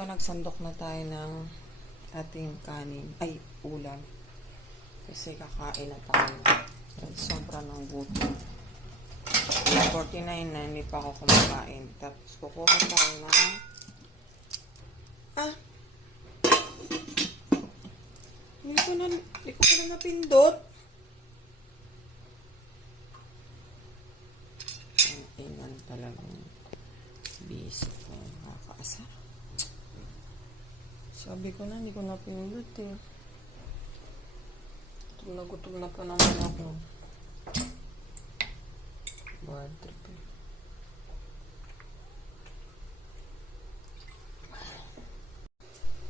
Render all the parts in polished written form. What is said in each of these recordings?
So, nagsandok na tayo ng ating kanin, ay ulam. Kasi kakain na tayo. At sobra ng gutom. 49 na hindi pa ako kumakain. Tapos kukuha tayo na hindi ko na napindot. Ang ingan talagang busy ko. Nakakaasar. Sabi ko na, hindi ko napindot eh. Gutom na pa naman ako. Bad trip eh.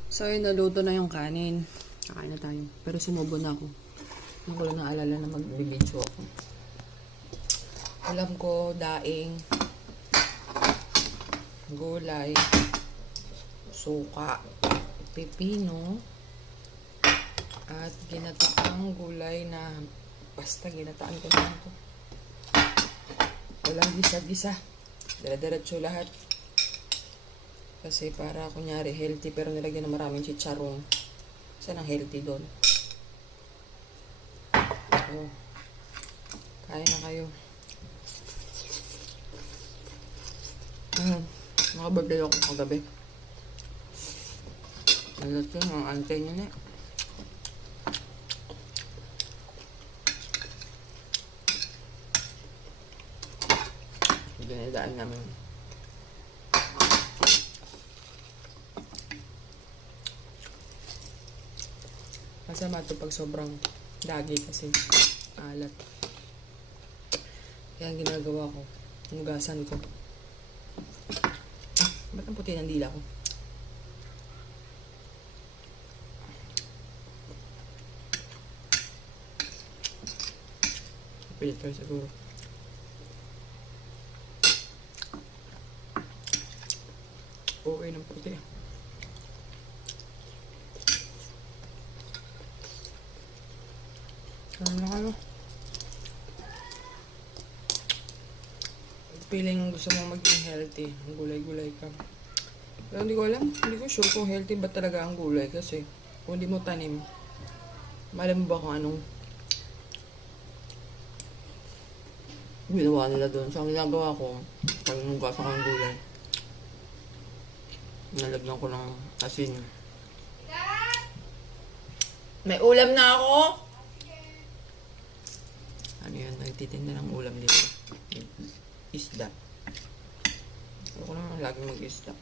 So, yun, naluto na yung kanin. Kakain na tayo. Pero sumubo na ako. Hindi ko lang naalala na magbibidyo ako. Alam ko, daing, gulay, suka, pipino, at ginataang gulay na basta ginataan ko na ito. Walang gisa-gisa. Dala-diretso lahat. Kasi para kunyari healthy pero nilagyan na maraming chicharong. Saan ang healthy doon? So, kain na kayo. Naka-birthday ako kagabi. Nalat yun, ang antay niya na. Ginadaan namin. Masama ito pag sobrang lagi kasi alat. Kaya ang ginagawa ko, hugasan ko. Ba't ang puti ng dila ko? Filter siguro. Okay ng puti. Ano na kayo? Feeling gusto mong maging healthy. Gulay-gulay ka. Pero hindi ko alam. Hindi ko sure kung healthy ba talaga ang gulay. Kasi kung hindi mo tanim, malam mo ba kung anong ginawa nila doon. So, ang ginagawa ko, pag nugasan ko ng gulay, nalagyan ko ng asin. May ulam na ako! Ano yun? Nagtitinda ng ulam dito. Isda. Ako naman lagi mag-isda.